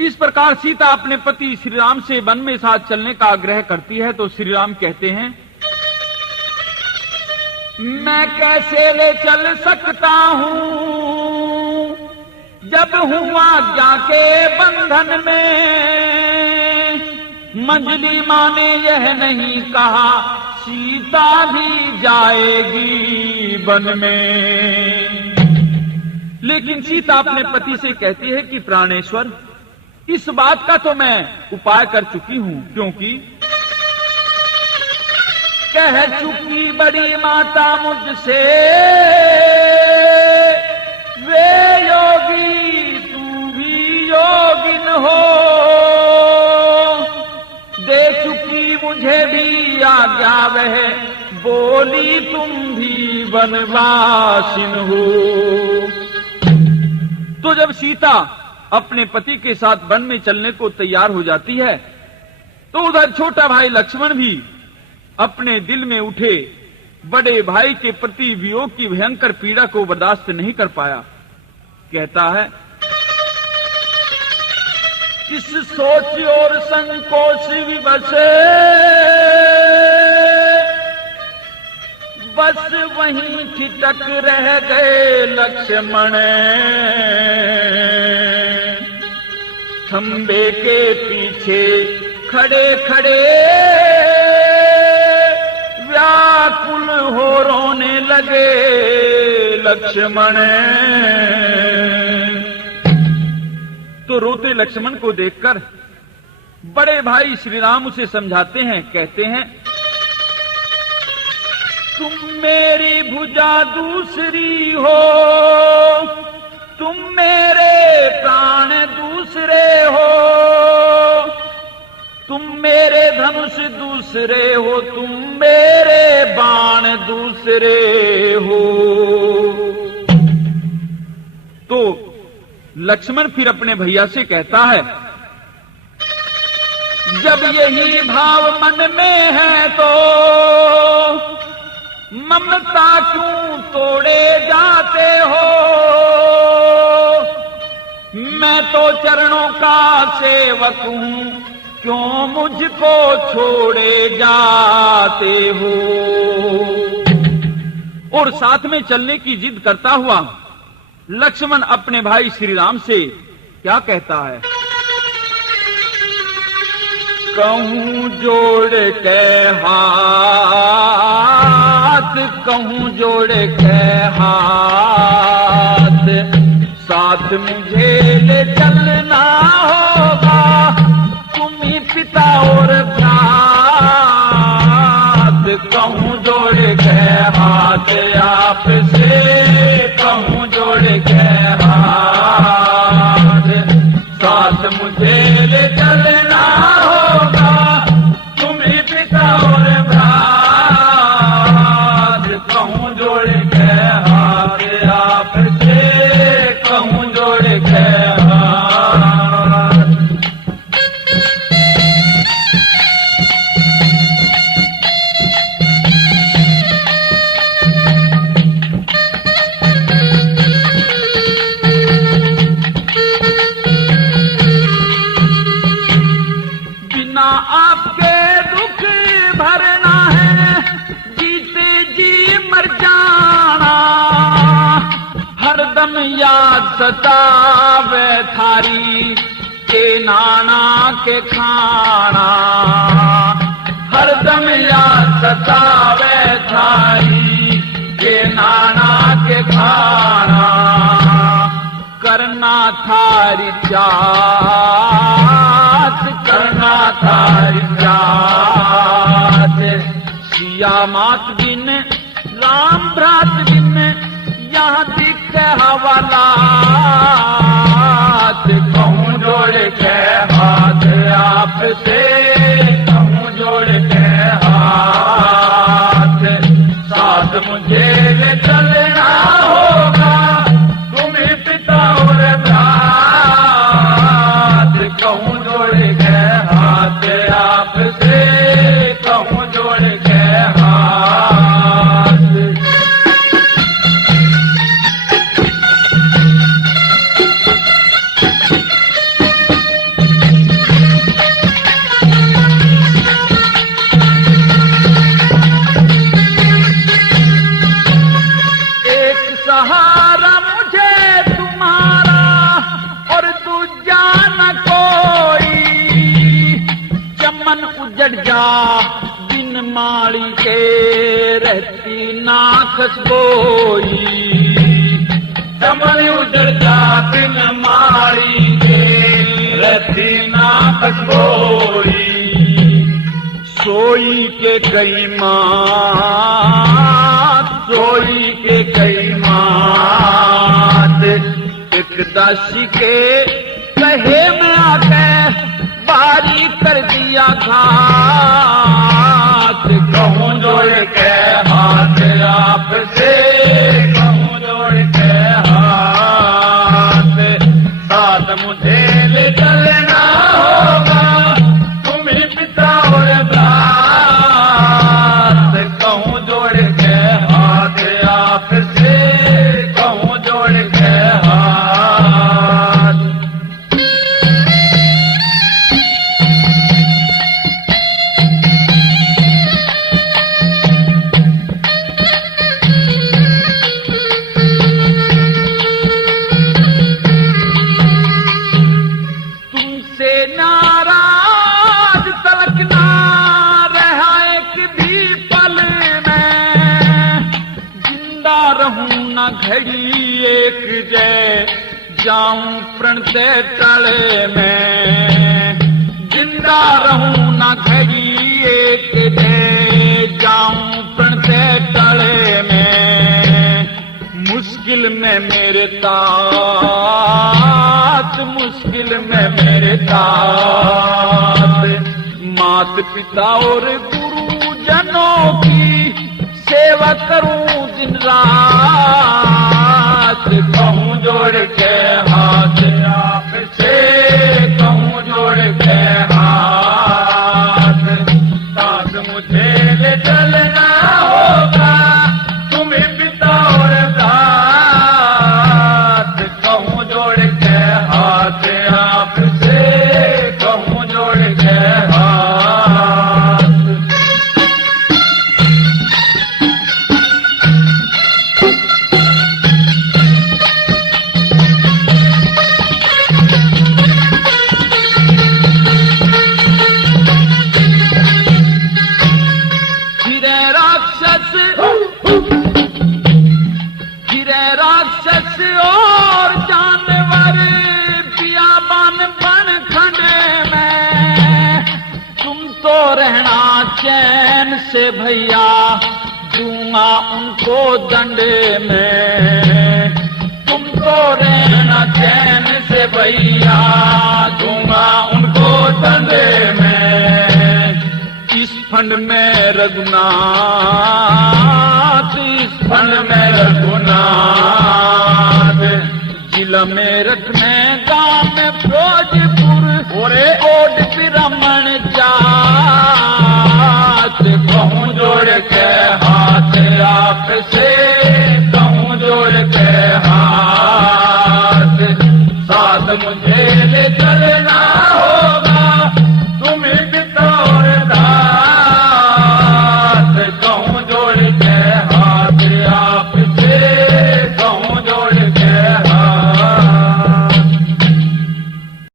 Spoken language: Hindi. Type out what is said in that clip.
इस प्रकार सीता अपने पति श्री राम से वन में साथ चलने का आग्रह करती है तो श्री राम कहते हैं, मैं कैसे ले चल सकता हूं जब हूं आज्ञा के बंधन में। मंजली माँ ने यह नहीं कहा सीता भी जाएगी वन में। लेकिन सीता अपने पति से कहती है कि प्राणेश्वर, इस बात का तो मैं उपाय कर चुकी हूं, क्योंकि कह चुकी बड़ी माता मुझसे वे योगी तू भी योगिन हो। दे चुकी मुझे भी आज्ञा वह बोली तुम भी वनवासिन हो। तो जब सीता अपने पति के साथ वन में चलने को तैयार हो जाती है तो उधर छोटा भाई लक्ष्मण भी अपने दिल में उठे बड़े भाई के प्रति वियोग की भयंकर पीड़ा को बर्दाश्त नहीं कर पाया। कहता है, इस सोच और संकोच विवश बस वहीं ठिठक रह गए लक्ष्मण। खंबे के पीछे खड़े खड़े व्याकुल हो रोने लगे लक्ष्मण। तो रोते लक्ष्मण को देखकर बड़े भाई श्री राम उसे समझाते हैं। कहते हैं, तुम मेरी भुजा दूसरी हो, तुम मेरे प्राण दूसरे हो, तुम मेरे धनुष दूसरे हो, तुम मेरे बाण दूसरे हो। तो लक्ष्मण फिर अपने भैया से कहता है, जब यही भाव मन में है तो ममता क्यों तोड़े जाते हो। मैं तो चरणों का सेवक हूं, क्यों मुझको छोड़े जाते हो। और साथ में चलने की जिद करता हुआ लक्ष्मण अपने भाई श्री राम से क्या कहता है, कहूं जोड़ के हाथ, कहूं जोड़ के हाथ, साथ मुझे ले चलना होगा, तुम ही पिता और भ्रात। कहूं जोड़ के हाथ आपसे, कहूं जोड़ के हाथ, साथ मुझे ले चलना होगा, तुम ही पिता और भ्रात। कहूं जोड़ के हाथ आपसे, कहूं जोड़ के हाथ। बिना आपके दुख भरना है, जीते जी मर जाना, हरदम याद सतावे थारी के नाना के खाना। हरदम याद सतावे थारी के नाना के खाना। करना थारी चाहत, करना थारी चाहत, सिया मात बिन राम भ्रात बिन यहाँ दिख हवालात। कहूं जोड़ के हाथ आपसे, कहूं जोड़ के हाथ, साथ मुझे ले चलना होगा, तुम्हें पिता और भ्रात। कहूं जोड़ के हाथ आपसे, कहूं जोड़ के हाथ। जा बिन माड़ी के रहती ना खसबोई। चमन उजड़ जा बिन माड़ी के रहती ना खसबोई। सोई के कई मात, सोई के कई मात, एक दासी के कहे में आके बारी कर दिया घात। कहूँ जोड़ के हाथ आपसे, कहूँ जोड़ के हाथ, साथ मुझे ले चलना होगा, तुम्हें पिता और भ्रात। कहूँ जोड़ के हाथ आपसे, कहूँ जोड़ के हाथ। तुमसे नाराज तलक ना रहा एक भी पल में, जिंदा रहूं ना घड़ी एक जय जाऊं प्रण से तले में। जिंदा रहूं ना घड़ी एक जय जाऊं प्रण से तले में। मुश्किल में मेरे तात, मुश्किल में मेरे तात, मात पिता और गुरुजनों की सेवा करूं दिन रात। कहूँ जोड़ के हाथ आपसे, कहूँ जोड़ के हाथ, साथ मुझे ले चलना होगा, तुम्हें पिता और दात। कहूँ जोड़ के हाथ आपसे, कहूँ जोड़ के हाथ। गिरे राक्षस और जानवर बियाबान बन खंडे में। तुम तो रहना चैन से भैया, दूंगा उनको दंडे में। तुम तो रहना चैन से भैया, दूंगा उनको दंडे में। इस फंड में रघुनाथ, इस फंड में रघुनाथ, जिला मेरठ में गांव में फिरोजपुर और ओड ब्राह्मण जात। कहूँ जोड़ के हाथ आपसे, कहूँ जोड़ के हाथ, साथ मुझे ले चलना